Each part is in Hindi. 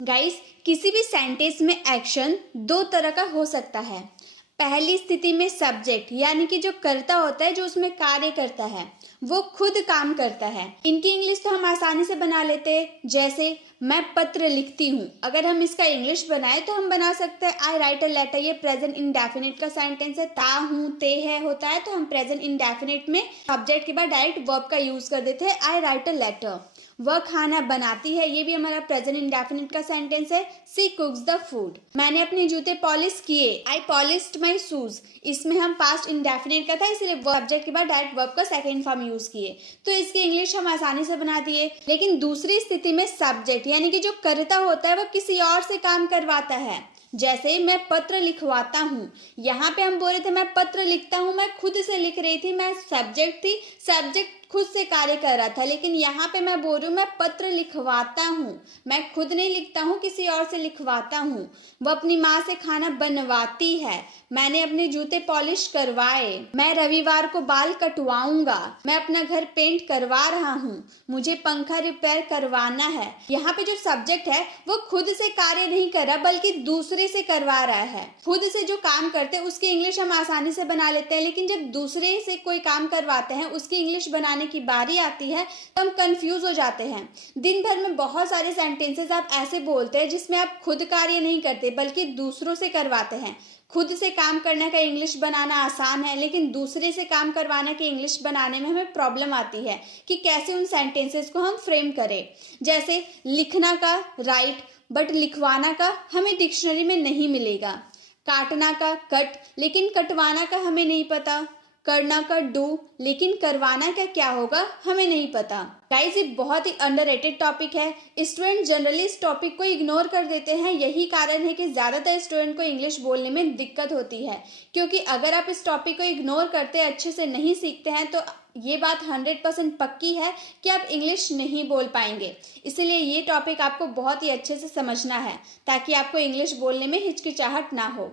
गाइस, किसी भी सेंटेंस में एक्शन दो तरह का हो सकता है। पहली स्थिति में सब्जेक्ट यानी कि जो कर्ता होता है, जो उसमें कार्य करता है, वो खुद काम करता है। इनकी इंग्लिश तो हम आसानी से बना लेते हैं, जैसे मैं पत्र लिखती हूँ। अगर हम इसका इंग्लिश बनाए तो हम बना सकते हैं आई राइट अ लेटर। ये प्रेजेंट इंडेफिनिट का सेंटेंस है। ता हूँ ते है होता है, तो हम प्रेजेंट इंडेफिनिट में सब्जेक्ट के बाद डायरेक्ट वर्ब का यूज कर देते हैं, आई राइट अ लेटर। वह खाना बनाती है, ये भी हमारा प्रेजेंट इंडेफिनिट का सेंटेंस है, सी कुक्स द फूड। मैंने अपने जूते पॉलिश किए, आई पॉलिश्ड माई शूज। इसमें हम पास्ट इंडेफिनिट का था, इसलिए सब्जेक्ट के बाद डायरेक्ट वर्ब का सेकंड फॉर्म यूज किए, तो इसकी इंग्लिश हम आसानी से बना दिए। लेकिन दूसरी स्थिति में सब्जेक्ट यानी कि जो कर्ता होता है वो किसी और से काम करवाता है। जैसे मैं पत्र लिखवाता हूँ, यहाँ पे हम बोल रहे थे मैं पत्र लिखता हूँ, मैं खुद से लिख रही थी, मैं सब्जेक्ट थी, सब्जेक्ट खुद से कार्य कर रहा था। लेकिन यहाँ पे मैं बोल रही हूँ मैं पत्र लिखवाता हूँ, मैं खुद नहीं लिखता हूँ, किसी और से लिखवाता हूँ। वो अपनी माँ से खाना बनवाती है, मैंने अपने जूते पॉलिश करवाए। मैं रविवार को बाल कटवाऊंगा, मैं अपना घर पेंट करवा रहा हूँ, मुझे पंखा रिपेयर करवाना है। यहाँ पे जो सब्जेक्ट है वो खुद से कार्य नहीं कर रहा, बल्कि दूसरे से करवा रहा है। खुद से जो काम करते हैं उसकी इंग्लिश हम आसानी से बना लेते हैं, लेकिन जब दूसरे से कोई काम करवाते हैं उसकी इंग्लिश बनाने की बारी आती है तो हम कंफ्यूज हो जाते हैं। दिन भर में बहुत सारे सेंटेंसेस आप ऐसे बोलते हैं जिसमें आप खुद कार्य नहीं करते बल्कि दूसरों से करवाते हैं। खुद से काम करने का इंग्लिश बनाना आसान है, लेकिन दूसरे से काम करवाना की इंग्लिश बनाने में हमें प्रॉब्लम आती है कि कैसे उन सेंटेंसेस को हम फ्रेम करें। जैसे लिखना का राइट, बट लिखवाना का हमें डिक्शनरी में नहीं मिलेगा। काटना का कट, लेकिन कटवाना का हमें नहीं पता। करना का डू, लेकिन करवाना का क्या होगा हमें नहीं पता। गाइस, ये बहुत ही अंडररेटेड टॉपिक है। स्टूडेंट जनरली इस टॉपिक को इग्नोर कर देते हैं। यही कारण है कि ज़्यादातर स्टूडेंट को इंग्लिश बोलने में दिक्कत होती है, क्योंकि अगर आप इस टॉपिक को इग्नोर करते अच्छे से नहीं सीखते हैं तो ये बात 100% पक्की है कि आप इंग्लिश नहीं बोल पाएंगे। इसलिए ये टॉपिक आपको बहुत ही अच्छे से समझना है ताकि आपको इंग्लिश बोलने में हिचकिचाहट ना हो।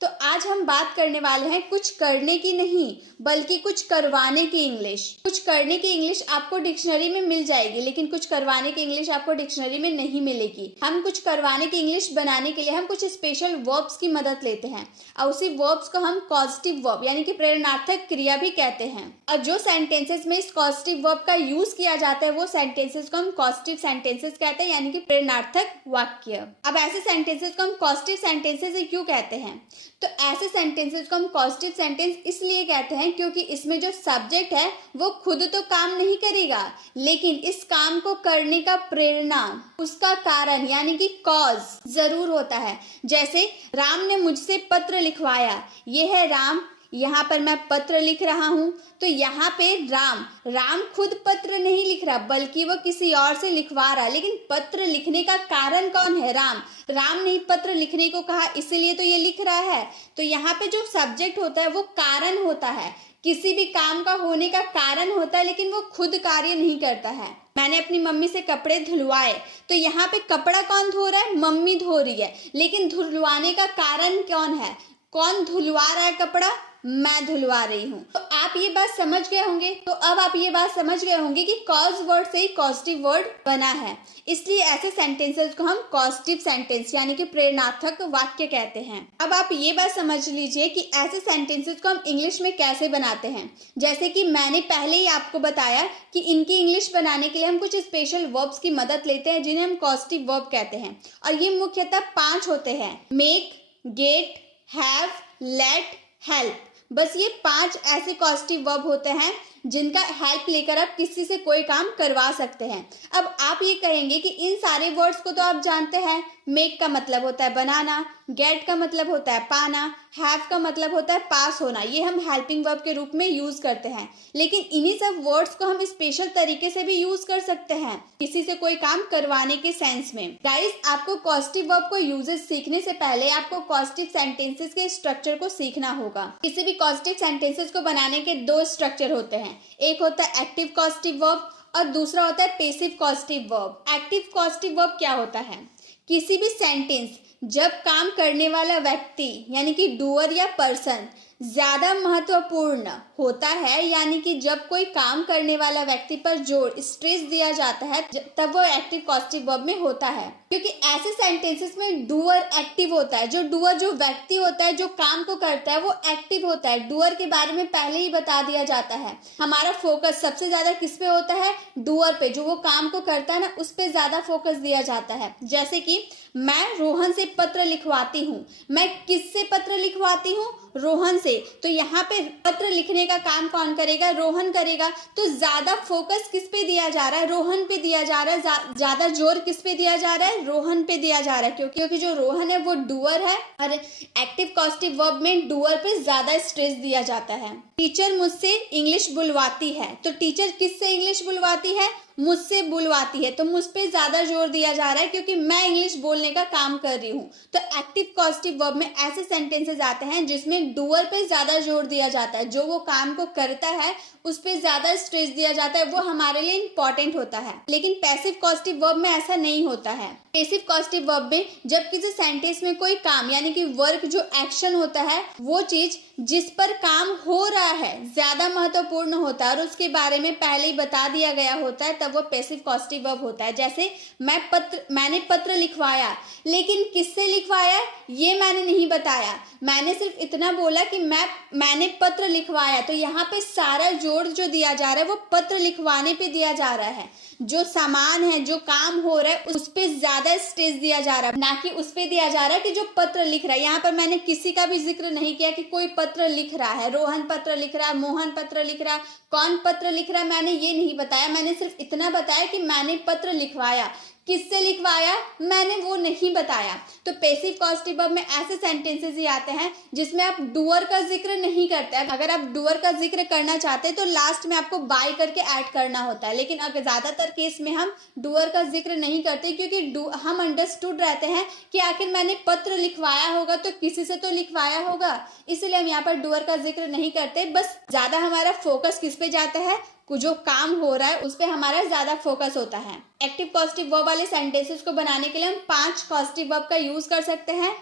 तो आज हम बात करने वाले हैं कुछ करने की नहीं, बल्कि कुछ करवाने की इंग्लिश। कुछ करने की इंग्लिश आपको डिक्शनरी में मिल जाएगी, लेकिन कुछ करवाने की इंग्लिश आपको डिक्शनरी में नहीं मिलेगी। हम कुछ करवाने की इंग्लिश बनाने के लिए हम कुछ स्पेशल वर्ब्स की मदद लेते हैं, और उसी वर्ब्स को हम कॉजेटिव वर्ब यानी कि प्रेरणार्थक क्रिया भी कहते हैं। और जो सेंटेंसेस में इस कॉजेटिव वर्ब का यूज किया जाता है वो सेंटेंसेस को हम कॉजेटिव सेंटेंसेस कहते हैं, यानी कि प्रेरणार्थक वाक्य। अब ऐसे सेंटेंसेस को हम कॉजेटिव सेंटेंसेस क्यों कहते हैं? तो ऐसे सेंटेंसेस को हम पॉजिटिव सेंटेंस इसलिए कहते हैं क्योंकि इसमें जो सब्जेक्ट है वो खुद तो काम नहीं करेगा, लेकिन इस काम को करने का प्रेरणा, उसका कारण यानी कि कॉज जरूर होता है। जैसे राम ने मुझसे पत्र लिखवाया, ये है राम, यहाँ पर मैं पत्र लिख रहा हूँ। तो यहाँ पे राम खुद पत्र नहीं लिख रहा बल्कि वो किसी और से लिखवा रहा है, लेकिन पत्र लिखने का कारण कौन है? राम ने पत्र लिखने को कहा, इसलिए तो ये लिख रहा है। तो यहाँ पे जो सब्जेक्ट होता है वो कारण होता है, किसी भी काम का होने का कारण होता है, लेकिन वो खुद कार्य नहीं करता है। मैंने अपनी मम्मी से कपड़े धुलवाए, तो यहाँ पे कपड़ा कौन धो रहा है? मम्मी धो रही है, लेकिन धुलवाने का कारण कौन है? कौन धुलवा रहा है कपड़ा? मैं धुलवा रही हूँ। तो आप ये बात समझ गए होंगे। तो अब आप ये बात समझ गए होंगे कि कॉज वर्ड से ही कॉजेटिव वर्ड बना है, इसलिए ऐसे सेंटेंसेस को हम कॉजेटिव सेंटेंस यानी कि प्रेरणार्थक वाक्य कहते हैं। अब आप ये बात समझ लीजिए कि ऐसे सेंटेंसेस को हम इंग्लिश में कैसे बनाते हैं। जैसे कि मैंने पहले ही आपको बताया कि इनकी इंग्लिश बनाने के लिए हम कुछ स्पेशल वर्ब्स की मदद लेते हैं जिन्हें हम कॉजेटिव वर्ब कहते हैं, और ये मुख्यतः 5 होते हैं: make, get, have, let, help. बस ये 5 ऐसे कॉजेटिव वर्ब होते हैं जिनका हेल्प लेकर आप किसी से कोई काम करवा सकते हैं। अब आप ये कहेंगे कि इन सारे वर्ड्स को तो आप जानते हैं। मेक का मतलब होता है बनाना, गेट का मतलब होता है पाना, हैव का मतलब होता है पास होना, ये हम हेल्पिंग वर्ब के रूप में यूज करते हैं। लेकिन इन्हीं सब वर्ड्स को हम स्पेशल तरीके से भी यूज कर सकते हैं किसी से कोई काम करवाने के सेंस में। गाइस, आपको कॉजेटिव वर्ब को यूजेस सीखने से पहले आपको कॉजेटिव सेंटेंसेस के स्ट्रक्चर को सीखना होगा। किसी भी कॉजेटिव सेंटेंसेस को बनाने के 2 स्ट्रक्चर होते हैं, एक होता है एक्टिव कॉजेटिव वर्ब और दूसरा होता है passive causative verb. Active causative verb क्या होता है? किसी भी सेंटेंस जब काम करने वाला व्यक्ति यानी कि डूअर या पर्सन ज्यादा महत्वपूर्ण होता है, यानी कि जब कोई काम करने वाला व्यक्ति पर जोर स्ट्रेस दिया जाता है तब वो एक्टिव कॉजेटिव वर्ब में होता है, क्योंकि ऐसे सेंटेंसेस में डूअर एक्टिव होता है। जो डूअर जो व्यक्ति होता है, जो काम को करता है, वो एक्टिव होता है। डूअर के बारे में पहले ही बता दिया जाता है। हमारा फोकस सबसे ज्यादा किस पे होता है? डूअर पे, जो वो काम को करता है ना, उस पे ज्यादा फोकस दिया जाता है। जैसे कि मैं रोहन से पत्र लिखवाती हूँ। मैं किससे पत्र लिखवाती हूँ? रोहन से। तो यहाँ पे पत्र लिखने का काम कौन करेगा? रोहन करेगा। तो ज्यादा फोकस किस पे दिया जा रहा है? रोहन पे दिया जा रहा है। ज्यादा जोर किस पे दिया जा रहा है? रोहन पे दिया जा रहा है, क्योंकि जो रोहन है वो डूअर है और एक्टिव कॉजेटिव वर्ब में डूअर पे ज्यादा स्ट्रेस दिया जाता है। टीचर मुझसे इंग्लिश बुलवाती है। तो टीचर किससे इंग्लिश बुलवाती है? मुझसे बुलवाती है। तो मुझ पे ज्यादा जोर दिया जा रहा है, क्योंकि मैं इंग्लिश बोलने का काम कर रही हूँ। तो एक्टिव कॉजेटिव वर्ब में ऐसे सेंटेंसेस आते हैं जिसमें डूअर पे ज्यादा जोर दिया जाता है। जो वो काम को करता है उस पे ज्यादा स्ट्रेस दिया जाता है, वो हमारे लिए इंपॉर्टेंट होता है। लेकिन पैसिव कॉजेटिव वर्ब में ऐसा नहीं होता है। पैसिव कॉजेटिव वर्ब में जब किसी सेंटेंस में कोई काम यानी कि वर्क, जो एक्शन होता है, वो चीज जिस पर काम हो रहा है ज्यादा महत्वपूर्ण होता है और उसके बारे में पहले ही बता दिया गया होता है, तब वो पैसिव कॉजेटिव वर्ब होता है। जैसे मैंने पत्र लिखवाया, लेकिन किससे लिखवाया ये मैंने नहीं बताया। मैंने सिर्फ इतना बोला कि मैंने पत्र लिखवाया। तो यहाँ पे सारा जोर जो दिया जा रहा है वो पत्र लिखवाने पे दिया जा रहा है। जो सामान है, जो काम हो रहा है, उस पे ज्यादा स्ट्रेस दिया जा रहा है, ना कि उस पे दिया जा रहा है कि जो पत्र लिख रहा है। यहाँ पर मैंने किसी का भी जिक्र नहीं किया कि कोई पत्र लिख रहा है, रोहन पत्र लिख रहा है, मोहन पत्र लिख रहा है, कौन पत्र लिख रहा है, मैंने ये नहीं बताया। मैंने सिर्फ इतना बताया कि मैंने पत्र लिखवाया। किससे लिखवाया मैंने वो नहीं बताया। तो पैसिव कॉजेटिव वर्ब में ऐसे सेंटेंसेस ही आते हैं जिसमें आप डूअर का जिक्र नहीं करते। अगर आप डूअर का जिक्र करना चाहते हैं तो लास्ट में आपको बाय करके ऐड करना होता है, लेकिन अगर ज्यादातर केस में हम डूअर का जिक्र नहीं करते, क्योंकि हम अंडरस्टूड रहते हैं कि आखिर मैंने पत्र लिखवाया होगा तो किसी से तो लिखवाया होगा, इसलिए हम यहाँ पर डूअर का जिक्र नहीं करते। बस ज्यादा हमारा फोकस किस पे जाता है? जो काम हो रहा है उस पे हमारा ज्यादा फोकस होता है। एक्टिव कॉजेटिव वर्ब वाले सेंटेंसेस को बनाने के लिए हम 5 कॉजेटिव वर्ब का यूज कर सकते हैं।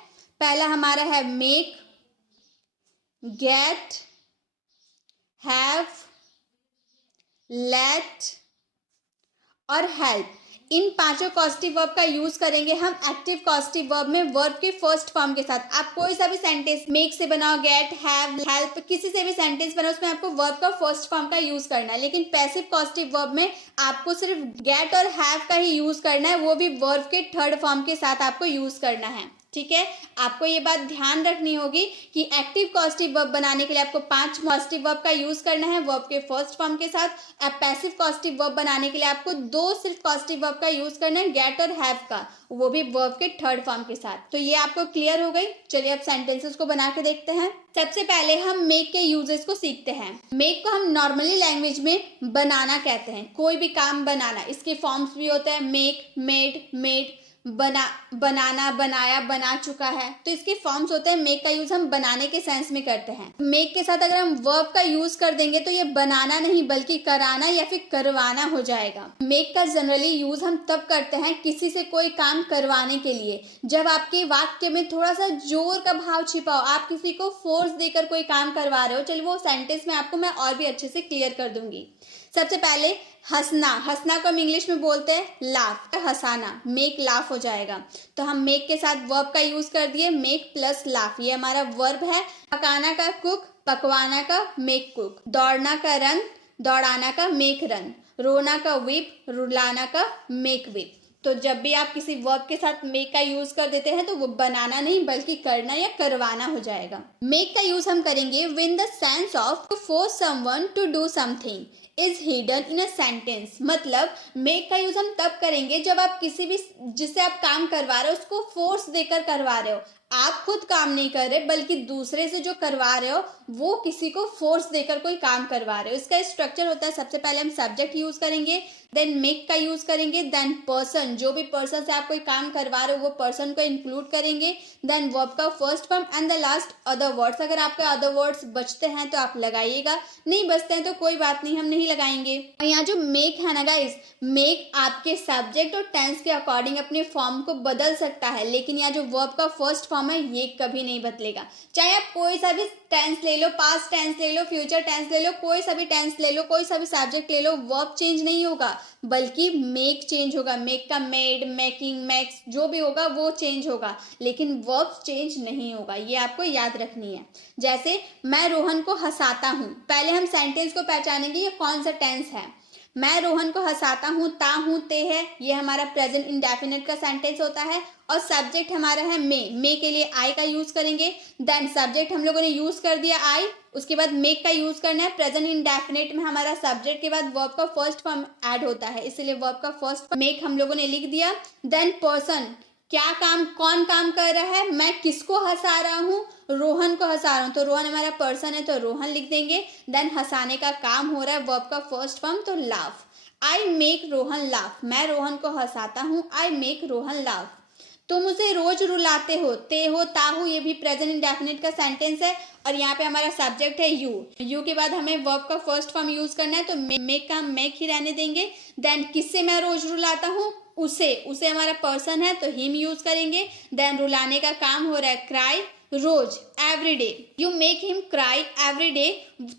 पहला हमारा है मेक, गेट, हैव, लेट और हेल्प। इन पांचों कॉजेटिव वर्ब का यूज करेंगे हम एक्टिव कॉजेटिव वर्ब में वर्ब के फर्स्ट फॉर्म के साथ। आप कोई सा भी सेंटेंस मेक से बनाओ, गेट, हैव, हेल्प, किसी से भी सेंटेंस बनाओ, उसमें आपको वर्ब का फर्स्ट फॉर्म का यूज करना है। लेकिन पैसिव कॉजेटिव वर्ब में आपको सिर्फ गेट और हैव का ही यूज करना है, वो भी वर्ब के थर्ड फॉर्म के साथ आपको यूज करना है। ठीक है, आपको ये बात ध्यान रखनी होगी कि एक्टिव कॉजेटिव वर्ब बनाने के लिए आपको 5 कॉजेटिव वर्ब का यूज करना है वर्ब के फर्स्ट फॉर्म के साथ। अब पैसिव कॉजेटिव वर्ब बनाने के लिए आपको 2 सिर्फ कॉजेटिव वर्ब का यूज करना है, गेट और हैव का, वो भी वर्ब के थर्ड फॉर्म के साथ। तो ये आपको क्लियर हो गई। चलिए अब सेंटेंसेस को बना के देखते हैं। सबसे पहले हम मेक के यूजेस को सीखते हैं। मेक को हम नॉर्मली लैंग्वेज में बनाना कहते हैं, कोई भी काम बनाना। इसके फॉर्म्स भी होते हैं मेक, मेड, मेड, बनाना, बनाया, बना चुका है। तो इसके फॉर्म्स होते हैं। मेक का यूज हम बनाने के सेंस में करते हैं। मेक के साथ अगर हम वर्ब का यूज कर देंगे तो ये बनाना नहीं बल्कि कराना या फिर करवाना हो जाएगा। मेक का जनरली यूज हम तब करते हैं किसी से कोई काम करवाने के लिए, जब आपके वाक्य में थोड़ा सा जोर का भाव छिपा हो, आप किसी को फोर्स देकर कोई काम करवा रहे हो। चलिए वो सेंटेंस में आपको मैं और भी अच्छे से क्लियर कर दूंगी। सबसे पहले हंसना, हंसना को हम इंग्लिश में बोलते हैं लाफ, हंसाना, मेक लाफ हो जाएगा। तो हम मेक के साथ वर्ब का यूज कर दिए, मेक प्लस लाफ, ये हमारा वर्ब है। पकाना का कुक, पकवाना का मेक कुक, दौड़ना का रन, दौड़ाना का मेक रन, रोना का विप, रुलाना का मेक विप। तो जब भी आप किसी वर्ब के साथ मेक का यूज कर देते हैं तो वो बनाना नहीं बल्कि करना या करवाना हो जाएगा। मेक का यूज हम करेंगे when the sense of to force someone to do something is hidden in a sentence. मतलब मेक का यूज हम तब करेंगे जब आप किसी भी जिससे आप काम करवा रहे हो उसको फोर्स देकर करवा रहे हो। आप खुद काम नहीं कर रहे बल्कि दूसरे से जो करवा रहे हो वो किसी को फोर्स देकर कोई काम करवा रहे हो। इसका स्ट्रक्चर होता है, सबसे पहले हम सब्जेक्ट यूज करेंगे, देन मेक का यूज करेंगे, देन पर्सन, जो भी पर्सन से आप कोई काम करवा रहे हो वो पर्सन को इंक्लूड करेंगे, देन वर्ब का first form and the last other words. अगर आपके अदर वर्ड्स बचते हैं तो आप लगाइएगा, नहीं बचते हैं तो कोई बात नहीं, हम नहीं ही लगाएंगे। और यहाँ जो मेक है ना गाइस, मेक आपके सब्जेक्ट और टेंस के अकॉर्डिंग अपने फॉर्म को बदल सकता है, लेकिन यहाँ जो वर्ब का फर्स्ट फॉर्म है ये कभी नहीं बदलेगा। चाहे आप कोई सा भी टेंस ले लो, पास्ट टेंस ले लो, फ्यूचर टेंस ले लो, कोई सा भी टेंस ले लो, कोई सा भी सब्जेक्ट ले लो, वर्ब चेंज नहीं होगा, बल्कि मेक चेंज होगा। मेक का मेड, मेकिंग, मेक्स जो भी होगा वो चेंज होगा, लेकिन वर्ब चेंज नहीं होगा। ये आपको याद रखनी है। जैसे मैं रोहन को हंसाता हूँ, पहले हम सेंटेंस को पहचानेंगे ये कौन सा टेंस है। मैं रोहन को हंसाता हूँ, ता हूँ, ते है, ये हमारा प्रेजेंट इंडेफिनिट का सेंटेंस होता है। और सब्जेक्ट हमारा है मे के लिए आई का यूज करेंगे। देन सब्जेक्ट हम लोगों ने यूज कर दिया आई, उसके बाद मेक का यूज करना है। प्रेजेंट इंडेफिनिट में हमारा सब्जेक्ट के बाद वर्ब का फर्स्ट फॉर्म ऐड होता है, इसलिए वर्ब का फर्स्ट फॉर्म मेक हम लोगों ने लिख दिया। देन पर्सन, क्या काम, कौन काम कर रहा है, मैं किसको हंसा रहा हूँ, रोहन को हंसा रहा हूँ, तो रोहन हमारा पर्सन है तो रोहन लिख देंगे। देन हंसाने का काम हो रहा है, वर्ब का फर्स्ट फॉर्म तो laugh. I make Rohan laugh, मैं रोहन को हंसाता हूँ, आई मेक रोहन लाफ। तुम उसे रोज रुलाते हो, ते हो, ता हो, ये भी प्रेजेंट इंडेफिनिट का सेंटेंस है। और यहाँ पे हमारा सब्जेक्ट है यू के बाद हमें वर्ब का फर्स्ट फॉर्म यूज करना है, तो मेक का मेक ही रहने देंगे। देन किससे मैं रोज रुलाता हूँ, उसे हमारा पर्सन है तो हिम यूज करेंगे। देन रुलाने का काम हो रहा है क्राई, रोज, everyday, you make him cry everyday,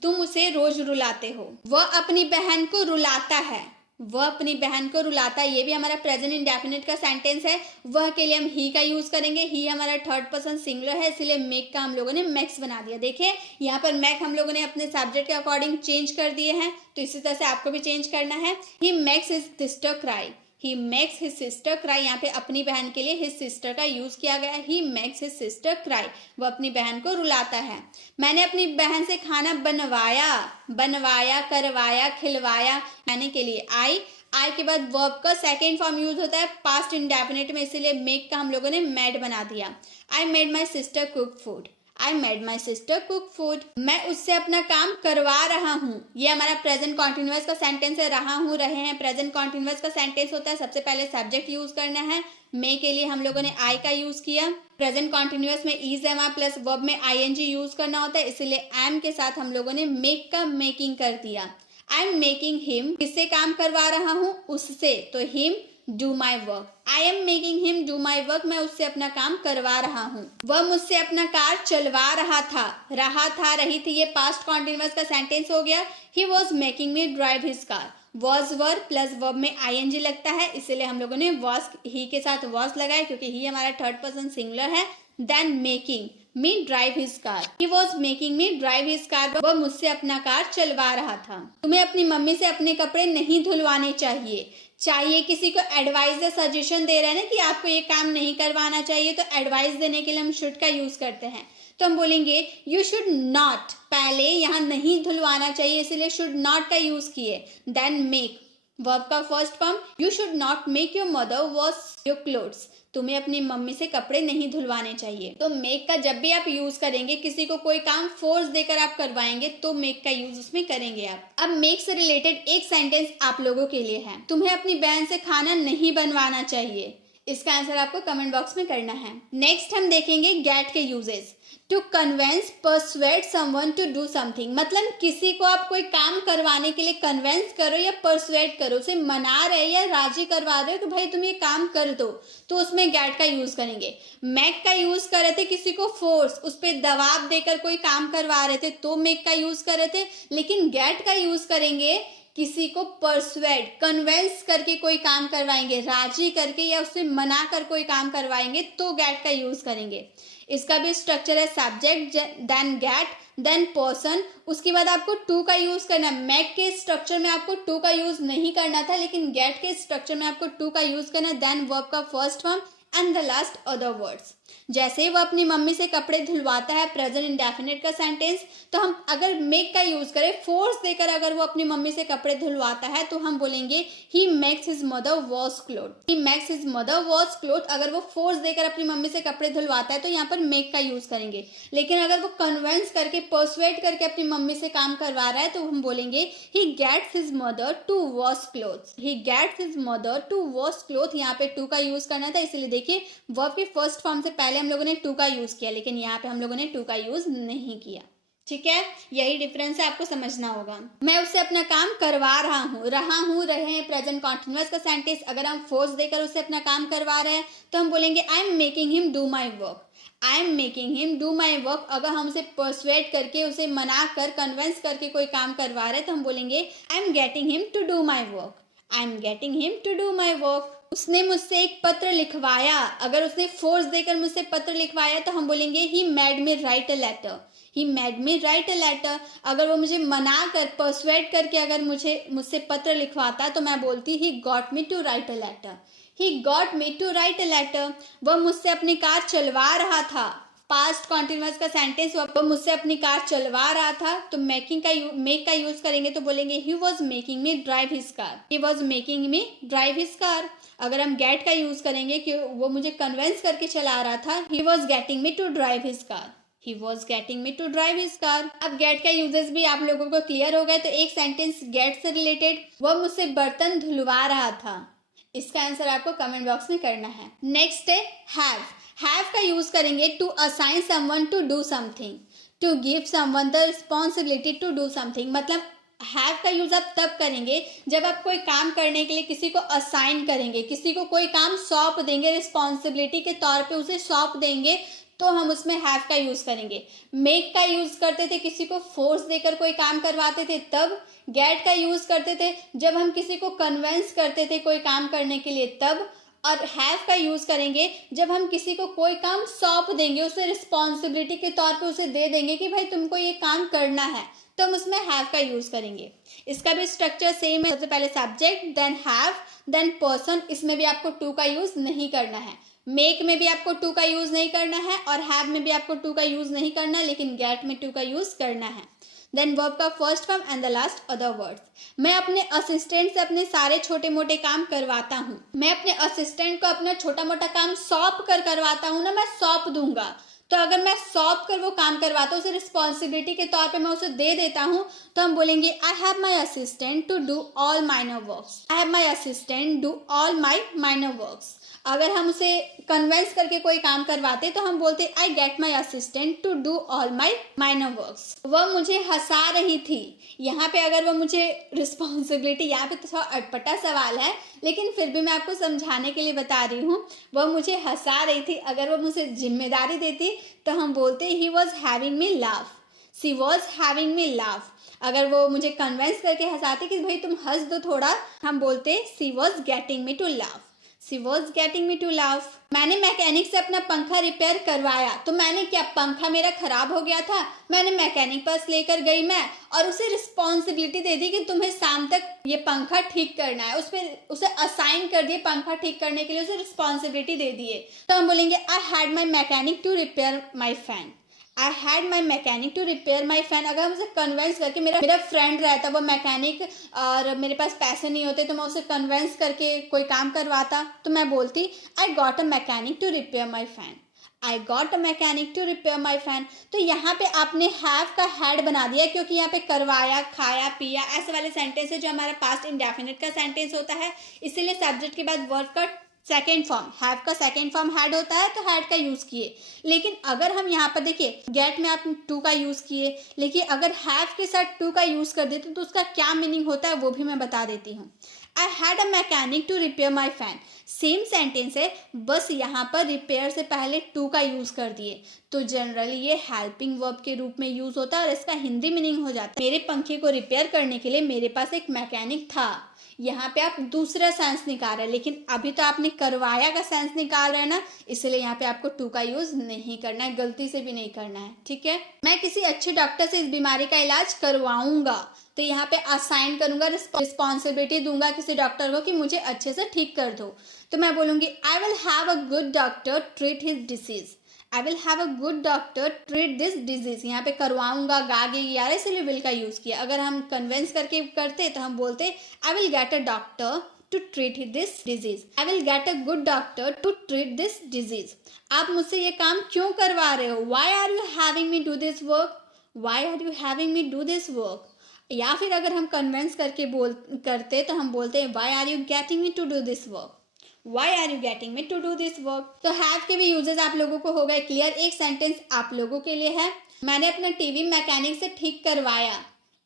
तुम उसे रोज रुलाते हो। वह अपनी बहन को रुलाता है, वह अपनी बहन को रुलाता है, ये भी हमारा प्रेजेंट इंडेफिनिट का सेंटेंस है। वह के लिए हम ही का यूज करेंगे, ही हमारा थर्ड पर्सन सिंगुलर है, इसलिए मेक का हम लोगों ने मैक्स बना दिया। देखिए यहाँ पर मैक हम लोगों ने अपने सब्जेक्ट के अकॉर्डिंग चेंज कर दिए हैं, तो इसी तरह से आपको भी चेंज करना है। He makes his sister cry, he makes his sister cry, यहाँ पे अपनी बहन के लिए हिज सिस्टर का यूज किया गया है। He makes his sister cry, वो अपनी बहन को रुलाता है। मैंने अपनी बहन से खाना बनवाया, करवाया, खिलवाया, मैंने के लिए आई के बाद वर्ब का सेकेंड फॉर्म यूज होता है पास्ट इंडेफिनिट में, इसीलिए मेक का हम लोगों ने मेड बना दिया। I made my sister cook food, I made my sister cook food, मैं उससे अपना काम करवा रहा हूँ, ये हमारा प्रेजेंट कॉन्टिन्यूअस का सेंटेंस है। रहा हूँ, रहे हैं, प्रेजेंट कॉन्टिन्यूअस का सेंटेंस होता है। सबसे पहले सब्जेक्ट यूज करना है, मे के लिए हम लोगों ने आई का यूज किया। प्रेजेंट कॉन्टिन्यूअस में इज एम प्लस वर्ब में आईएनजी यूज करना होता है, इसलिए एम के साथ हम लोगों ने मेक का मेकिंग कर दिया। आई एम मेकिंग हिम, किससे काम करवा रहा हूँ, उससे, तो him do my work, I am making him do my work, मैं उससे अपना काम करवा रहा हूँ। वह मुझसे अपना कार चलवा रहा था, रही थी, ये पास्ट कॉन्टिन्यूअस का सेंटेंस हो गया। ही was making me drive his car, was verb plus verb में आईएनजी लगता है, इसलिए हम लोगों ने वॉज ही के साथ वॉज लगाया, क्योंकि ही हमारा थर्ड पर्सन सिंगुलर है। Then making me drive his car, he was making me drive his car, वह मुझसे अपना कार चलवा रहा था। तुम्हें अपनी मम्मी से अपने कपड़े नहीं धुलवाने चाहिए किसी को एडवाइस या सजेशन दे रहे हैं ना कि आपको ये काम नहीं करवाना चाहिए, तो एडवाइस देने के लिए हम शुड का यूज करते हैं, तो हम बोलेंगे यू शुड नॉट, पहले यहाँ नहीं धुलवाना चाहिए इसलिए शुड नॉट का यूज किए। देन मेक, वर्ब का first form, you should not make your mother wash your clothes, तुम्हें अपनी मम्मी से कपड़े नहीं धुलवाने चाहिए। तो मेक का जब भी आप यूज करेंगे, किसी को कोई काम फोर्स देकर आप करवाएंगे, तो मेक का यूज उसमें करेंगे आप। अब मेक से रिलेटेड एक सेंटेंस आप लोगों के लिए है, तुम्हें अपनी बहन से खाना नहीं बनवाना चाहिए। इसका आंसर आपको कमेंट बॉक्स में करना है। नेक्स्ट हम देखेंगे गेट के uses. To convince, persuade someone to do something, मतलब किसी को आप कोई काम करवाने के लिए कन्वेंस करो या परसुएड करो, उसे मना रहे या राजी करवा रहे हो कि भाई तुम ये काम कर दो, तो उसमें गेट का यूज करेंगे। मेक का यूज कर रहे थे किसी को फोर्स, उस पर दबाव देकर कोई काम करवा रहे थे, तो मेक का यूज कर रहे थे। लेकिन गेट का यूज करेंगे किसी को परसुएड, कन्वेंस करके कोई काम करवाएंगे, राजी करके या उससे मना कर कोई काम करवाएंगे, तो गेट का यूज करेंगे। इसका भी स्ट्रक्चर है subject, then get, then person, उसके बाद आपको टू का यूज करना है। मैक के स्ट्रक्चर में आपको टू का यूज नहीं करना था, लेकिन गेट के स्ट्रक्चर में आपको टू का यूज करना है। देन वर्ब का first form and the last other words. जैसे वो अपनी मम्मी से कपड़े धुलवाता है, प्रेजेंट इंडेफिनिट का सेंटेंस, तो हम अगर मेक का यूज करें फोर्स देकर, अगर वो अपनी मम्मी से कपड़े धुलवाता है, तो हम बोलेंगे he makes his mother wash cloth, he makes his mother wash cloth. अगर वो फोर्स देकर अपनी मम्मी से कपड़े धुलवाता है तो यहाँ पर मेक का यूज करेंगे। लेकिन अगर वो कन्वेंस करके, परसुएड करके अपनी मम्मी से काम करवा रहा है, तो हम बोलेंगे he gets his mother to wash clothes, he gets his mother to wash cloth. यहाँ पे टू का यूज करना था, इसलिए देखिए वर्ब के फर्स्ट फॉर्म से पहले हम लोगों ने टू का यूज किया, लेकिन यहाँ पे हम लोगों ने टू का यूज नहीं किया। ठीक है, यही डिफरेंस है, आपको समझना होगा। मैं उससे अपना काम करवा रहा हूँ, रहे हैं प्रेजेंट कॉन्टिन्यूअस का सेंटेंस। अगर हम फोर्स देकर उससे अपना काम करवा रहे हैं तो हम बोलेंगे I am making him do my work. I am making him do my work. अगर हम उसे परसुएट करके, उसे मना कर, कन्विंस करके कोई काम करवा रहे हैं तो हम बोलेंगे I am getting him to do my work. I am getting him to do my work. उसने मुझसे एक पत्र लिखवाया। अगर उसने फोर्स देकर मुझसे पत्र लिखवाया तो हम बोलेंगे he made me write a letter. He made me write a letter. अगर वो मुझे मना कर, परसुएट करके अगर मुझसे पत्र लिखवाता तो मैं बोलती he got me to write a letter. He got me to write a letter. वह मुझसे अपनी कार चलवा रहा था। पास्ट कॉन्टिन्यूअस का सेंटेंस, वो मुझसे अपनी कार चलवा रहा था, तो मेक का यूज करेंगे तो बोलेंगे ही was making me drive his car. He was making me drive his car. अगर हम गेट का यूज करेंगे कि वो मुझे कन्विंस करके चला रहा था, he was getting me to drive his car. He was getting me to drive his car। अब गेट का यूजेस भी आप लोगों को क्लियर हो गए, तो एक सेंटेंस गेट से रिलेटेड, वह मुझसे बर्तन धुलवा रहा था। इसका आंसर आपको कमेंट बॉक्स में करना है। नेक्स्ट है हैव। हैव का यूज करेंगे to assign someone to do something, to give someone the responsibility to do something. मतलब हैव का यूज आप तब करेंगे जब आप कोई काम करने के लिए किसी को असाइन करेंगे, किसी को कोई काम सौंप देंगे, रिस्पॉन्सिबिलिटी के तौर पे उसे सौंप देंगे, तो हम उसमें हैव का यूज करेंगे। मेक का यूज करते थे किसी को फोर्स देकर कोई काम करवाते थे तब। गेट का यूज करते थे जब हम किसी को कन्विंस करते थे कोई काम करने के लिए तब। और हैव का यूज करेंगे जब हम किसी को कोई काम सौंप देंगे, उसे रिस्पॉन्सिबिलिटी के तौर पे उसे दे देंगे कि भाई तुमको ये काम करना है, तो हम उसमें हैव का यूज करेंगे। इसका भी स्ट्रक्चर सेम है। सबसे पहले subject, then have, then person. इसमें भी आपको टू का यूज नहीं करना है। मेक में भी आपको टू का यूज नहीं करना है और हैव में भी आपको टू का यूज नहीं करना है, लेकिन गेट में टू का यूज करना है। देन वर्ब का first form and the last other words. मैं अपने असिस्टेंट से अपने सारे छोटे मोटे काम करवाता हूँ। मैं अपने असिस्टेंट को अपना छोटा मोटा काम सौंप कर करवाता हूँ ना, मैं सौंप दूंगा। तो अगर मैं सौंप कर वो काम करवाता हूँ, उसे रिस्पॉन्सिबिलिटी के तौर पे मैं उसे दे देता हूँ, तो हम बोलेंगे I have my assistant to do all minor works. I have my assistant do all my minor works. अगर हम उसे कन्विंस करके कोई काम करवाते तो हम बोलते I get my assistant to do all my minor works. वह मुझे हंसा रही थी। यहाँ पे अगर वो मुझे रिस्पॉन्सिबिलिटी, यहाँ पे तो थोड़ा अटपटा सवाल है लेकिन फिर भी मैं आपको समझाने के लिए बता रही हूँ। वह मुझे हंसा रही थी, अगर वो मुझे जिम्मेदारी देती तो हम बोलते he was having me laugh. She was having me laugh. अगर वो मुझे कन्विंस करके हंसाते कि भाई तुम हंस दो थोड़ा, हम बोलते she was getting me to laugh. She was getting me to laugh। मैंने मैकेनिक से अपना पंखा रिपेयर करवाया। तो मैंने क्या, पंखा मेरा खराब हो गया था, मैंने मैकेनिक पास लेकर गई मैं और उसे रिस्पॉन्सिबिलिटी दे दी कि तुम्हें शाम तक ये पंखा ठीक करना है। उसे असाइन कर दिए पंखा ठीक करने के लिए, उसे रिस्पॉन्सिबिलिटी दे दिए। तो हम बोलेंगे I had my mechanic to repair my fan. I had my mechanic to repair my fan. अगर हम उसे कन्विंस करके, मेरा फ्रेंड रहता वो मैकेनिक और मेरे पास पैसे नहीं होते तो मैं उसे कन्विंस करके कोई काम करवाता, तो मैं बोलती I got a mechanic to repair my fan. I got a mechanic to repair my fan. तो यहाँ पे आपने हैव का हैड बना दिया क्योंकि यहाँ पे करवाया, खाया, पिया ऐसे वाले सेंटेंस है जो हमारा पास्ट इंडेफिनिट का सेंटेंस होता है, इसीलिए सब्जेक्ट के बाद वर्ब का सेकेंड फॉर्म, हैव का सेकेंड फॉर्म हैड होता है, तो हैड का यूज किए। लेकिन अगर हम यहाँ पर देखिए गेट में आप टू का यूज किए, लेकिन अगर हैव के साथ टू का यूज कर देते तो उसका क्या मीनिंग होता है वो भी मैं बता देती हूँ। I had a mechanic to repair my fan, same sentence है, बस यहाँ पर रिपेयर से पहले टू का यूज कर दिए। तो जनरली ये हेल्पिंग वर्ब के रूप में यूज होता है और इसका हिंदी मीनिंग हो जाता है मेरे पंखे को रिपेयर करने के लिए मेरे पास एक मैकेनिक था। यहाँ पे आप दूसरा सेंस निकाल रहे हैं, लेकिन अभी तो आपने करवाया का सेंस निकाल रहे हैं ना, इसलिए यहाँ पे आपको टू का यूज नहीं करना है, गलती से भी नहीं करना है। ठीक है, मैं किसी अच्छे डॉक्टर से इस बीमारी का इलाज करवाऊंगा, तो यहाँ पे असाइन करूंगा, रिस्पॉन्सिबिलिटी दूंगा किसी डॉक्टर को कि मुझे अच्छे से ठीक कर दो। तो मैं बोलूंगी आई will have a good doctor treat his disease. I will have a good doctor treat this disease. यहाँ पे करवाऊंगा गागे यार, इसलिए विल का यूज किया। अगर हम कन्विंस करके करते तो हम बोलते I will get a doctor to treat this disease. I will get a good doctor to treat this disease. आप मुझसे ये काम क्यों करवा रहे हो? Why are you having me do this work? Why are you having me do this work? या फिर अगर हम कन्विंस करके करते तो हम बोलते हैं why are you getting me to do this work? Why are you getting me to do this work? तो have के भी यूजेस आप लोगों को हो गए क्लियर। एक सेंटेंस आप लोगों के लिए है, मैंने अपना टीवी मैकेनिक से ठीक करवाया।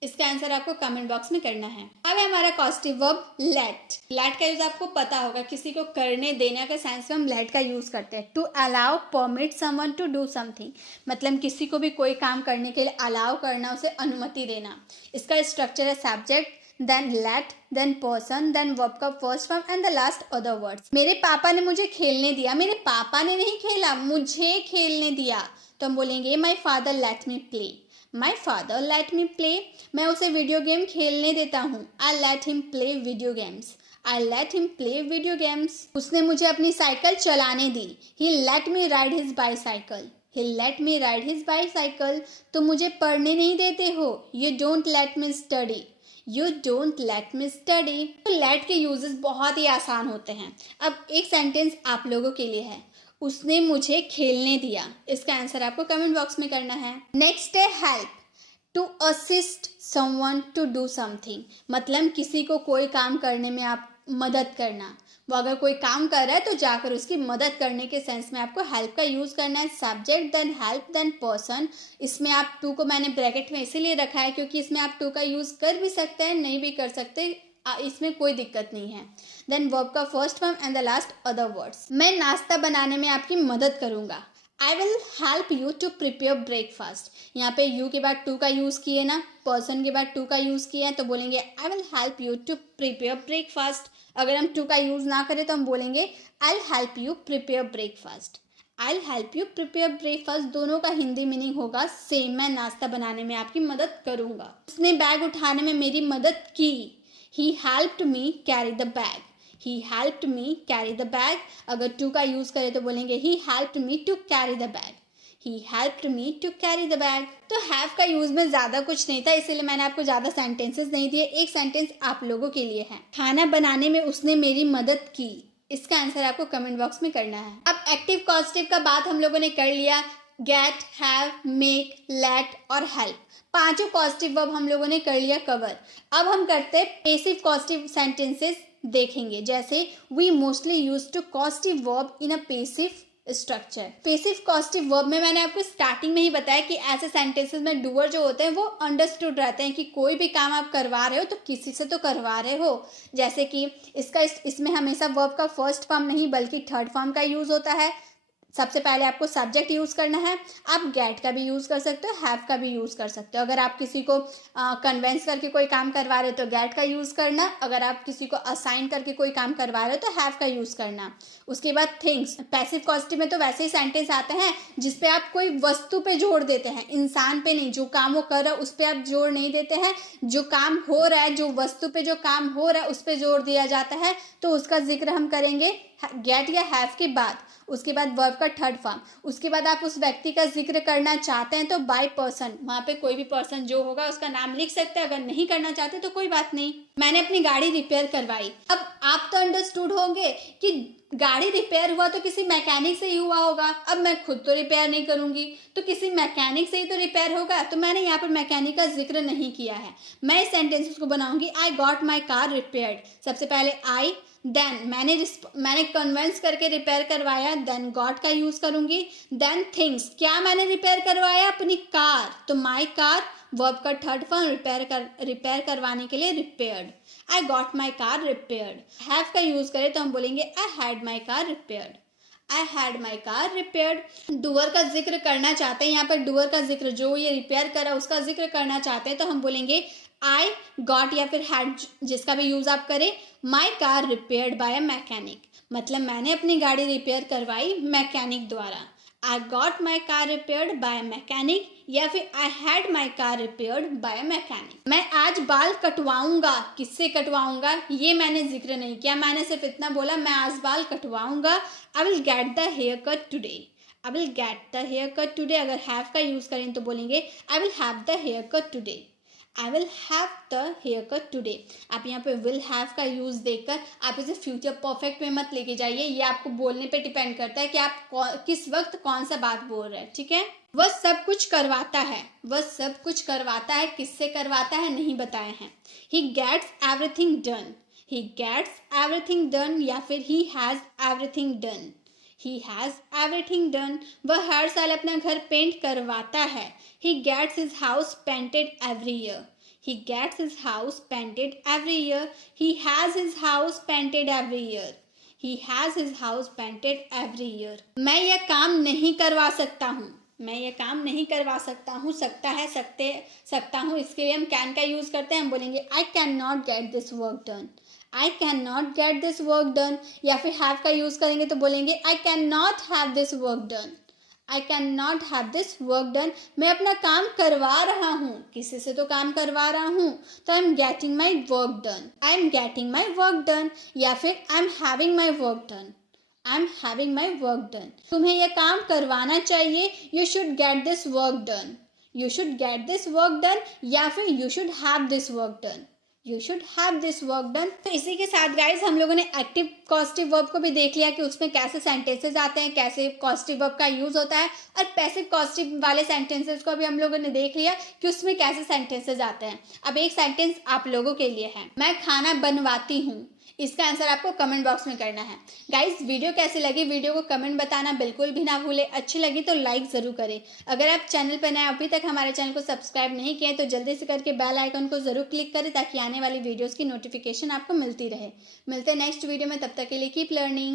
इसका आंसर आपको कमेंट बॉक्स में करना है। अब है हमारा कॉस्टिव वर्ब लेट। लेट का यूज आपको पता होगा, किसी को करने देने के सेंस में हम लेट का यूज करते हैं। To allow, permit someone to do something, मतलब किसी को भी कोई काम करने के लिए अलाउ करना, उसे अनुमति देना। इसका स्ट्रक्चर है subject, then let, then person, then verb का first form and the last other words. मेरे पापा ने मुझे खेलने दिया। मेरे पापा ने नहीं खेला, मुझे खेलने दिया, तो हम बोलेंगे my father let me play. My father let me play, मैं उसे वीडियो गेम खेलने देता हूँ। I let him play video games. I let him play video games. उसने मुझे अपनी साइकिल चलाने दी। He let me ride his bicycle. He let me ride his bicycle. तुम मुझे पढ़ने नहीं देते हो। You don't let me study. You don't let me study. तो लेट के यूजेस बहुत ही आसान होते हैं। अब एक सेंटेंस आप लोगों के लिए है, उसने मुझे खेलने दिया। इसका आंसर आपको कमेंट बॉक्स में करना है। नेक्स्ट है help, to assist someone to do something, मतलब किसी को कोई काम करने में आप मदद करना। वो अगर कोई काम कर रहा है तो जाकर उसकी मदद करने के सेंस में आपको हेल्प का यूज करना है। Subject, then help, then person. इसमें आप टू को मैंने ब्रैकेट में इसीलिए रखा है क्योंकि इसमें आप टू का यूज कर भी सकते हैं, नहीं भी कर सकते, इसमें कोई दिक्कत नहीं है। देन वर्ब का first form and the last other words. मैं नाश्ता बनाने में आपकी मदद करूंगा। I will help you to prepare breakfast. यहाँ पे यू के बाद टू का यूज किए ना, पर्सन के बाद टू का यूज किया है, तो बोलेंगे I will help you to prepare breakfast. अगर हम टू का यूज ना करें तो हम बोलेंगे I will help you prepare breakfast. I will help you prepare breakfast. दोनों का हिंदी मीनिंग होगा सेम, मैं नाश्ता बनाने में आपकी मदद करूंगा। उसने बैग उठाने में मेरी मदद की। He helped me carry the bag. He helped me carry the bag. अगर टू का यूज करें तो बोलेंगे he helped me to carry the bag. He helped me to carry the bag. तो have का यूज में ज्यादा कुछ नहीं था, इसीलिए मैंने आपको ज्यादा सेंटेंसेस नहीं दिए। एक सेंटेंस आप लोगों के लिए है, खाना बनाने में उसने मेरी मदद की। इसका आंसर आपको कमेंट बॉक्स में करना है। अब एक्टिव कॉस्टिव का बात हम लोगों ने कर लिया, गेट, हैव, मेक, लेट और हेल्प। पांचों कॉस्टिव वर्ब हम लोगों ने कर लिया कवर। अब हम करते हैं पेसिव कॉस्टिव सेंटेंसेस देखेंगे। जैसे we mostly use two causative verb in a passive structure. Passive causative verb में मैंने आपको स्टार्टिंग में ही बताया कि ऐसे सेंटेंसेस में डूअर जो होते हैं वो अंडरस्टूड रहते हैं कि कोई भी काम आप करवा रहे हो तो किसी से तो करवा रहे हो। जैसे कि इसमें हमेशा वर्ब का फर्स्ट फॉर्म नहीं बल्कि थर्ड फॉर्म का यूज होता है। सबसे पहले आपको सब्जेक्ट यूज करना है। आप गेट का भी यूज कर सकते हो, हैव का भी यूज कर सकते हो। अगर आप किसी को कन्वेंस करके कोई काम करवा रहे हो तो गेट का यूज करना। अगर आप किसी को असाइन करके कोई काम करवा रहे हो तो हैव का यूज करना। उसके बाद थिंग्स। पैसिव कॉस्टिव में तो वैसे ही सेंटेंस आते हैं जिसपे आप कोई वस्तु पे जोड़ देते हैं, इंसान पे नहीं। जो काम वो कर रहा है उस पे आप जोड़ नहीं देते हैं, जो काम हो रहा है, जो वस्तु पे जो काम हो रहा है उस पे जोड़ दिया जाता है, तो उसका जिक्र हम करेंगे गेट या हैव के बाद। उसके बाद वर्ब का थर्ड फॉर्म। उसके बाद आप उस व्यक्ति का जिक्र करना चाहते हैं तो बाय पर्सन, वहां पे कोई भी पर्सन जो होगा उसका नाम लिख सकते हैं। अगर नहीं करना चाहते तो कोई बात नहीं। मैंने अपनी गाड़ी रिपेयर करवाई। अब आप तो अंडरस्टूड होंगे कि गाड़ी रिपेयर हुआ तो किसी मैकेनिक से ही हुआ होगा। अब मैं खुद तो रिपेयर नहीं करूंगी, तो किसी मैकेनिक से ही तो रिपेयर होगा। तो मैंने यहाँ पर मैकेनिक का जिक्र नहीं किया है। मैं इस सेंटेंसेस को बनाऊंगी I got my car repaired. सबसे पहले आई, देन मैंने कन्वेंस करके रिपेयर करवाया, देन गॉट का यूज करूंगी। देन थिंग्स, क्या मैंने रिपेयर करवाया? अपनी कार, तो माई कार वर्ब का थर्ड फॉर्म रिपेयर करवाने के लिए repaired. I got my car repaired. Have का यूज करें तो हम बोलेंगे I had my car repaired. I had my car repaired. Doer का जिक्र करना चाहते हैं, यहाँ पर डूअर का जिक्र जो ये रिपेयर करा उसका जिक्र करना चाहते हैं तो हम बोलेंगे आई गॉट या फिर हैड, जिसका भी यूज आप करें। My car repaired bye a mechanic, मतलब मैंने अपनी गाड़ी रिपेयर करवाई मैकेनिक द्वारा। I got my car repaired bye a mechanic या फिर आई had my car repaired bye a mechanic. मैं आज बाल कटवाऊंगा। किससे कटवाऊंगा ये मैंने जिक्र नहीं किया, मैंने सिर्फ इतना बोला मैं आज बाल कटवाऊंगा। I will get the hair cut today. I will get the hair cut today. अगर हैव का यूज करें तो बोलेंगे I will have the hair cut today. I will have the hair cut today. आप यहाँ पे विल हैव का यूज देखकर आप इसे फ्यूचर परफेक्ट में मत लेके जाइए, ये आपको बोलने पे डिपेंड करता है कि आप किस वक्त कौन सा बात बोल रहे हैं, ठीक है। वह सब कुछ करवाता है, वह सब कुछ करवाता है, किससे करवाता है नहीं बताए हैं। He gets everything done, he gets everything done या फिर he has everything done. He has everything done. वह हर साल अपना घर पेंट करवाता है. He gets his house painted every year. He gets his house painted every year. He has his house painted every year. He has his house painted every year. मैं यह काम नहीं करवा सकता हूँ. मैं ये काम नहीं करवा सकता हूँ. सकता है, सकता हूँ, इसके लिए हम कैन का यूज़ करते हैं. हम बोलेंगे I can not get this work done. I can not get this work done. या फिर हैव का यूज़ करेंगे तो बोलेंगे I can not have this work done. I can not have this work done. मैं अपना काम करवा रहा हूँ. किसी से तो काम करवा रहा हूँ, तो आई am getting my work done. I am getting my work done. या फिर I am having my work done. I am having my work done. तुम्हें यह काम करवाना चाहिए. You should get this work done. You should get this work done. या फिर you should have this work done. You should have this work done. तो इसी के साथ गाइज हम लोगों ने एक्टिव कॉस्टिव वर्ब को भी देख लिया कि उसमें कैसे सेंटेंसेस आते हैं, कैसे कॉस्टिव वर्ब का यूज होता है. और पैसिव कॉस्टिव वाले सेंटेंसेस को भी हम लोगों ने देख लिया कि उसमें कैसे सेंटेंसेस आते हैं. अब एक सेंटेंस आप लोगों के लिए है. मैं खाना बनवाती हूँ. इसका आंसर आपको कमेंट बॉक्स में करना है. गाइस वीडियो कैसे लगी, वीडियो को कमेंट बताना बिल्कुल भी ना भूले. अच्छी लगी तो लाइक ज़रूर करें. अगर आप चैनल पर नए अभी तक हमारे चैनल को सब्सक्राइब नहीं किए तो जल्दी से करके बेल आइकन को ज़रूर क्लिक करें ताकि आने वाली वीडियोज़ की नोटिफिकेशन आपको मिलती रहे. मिलते हैं नेक्स्ट वीडियो में. तब तक के लिए कीप लर्निंग.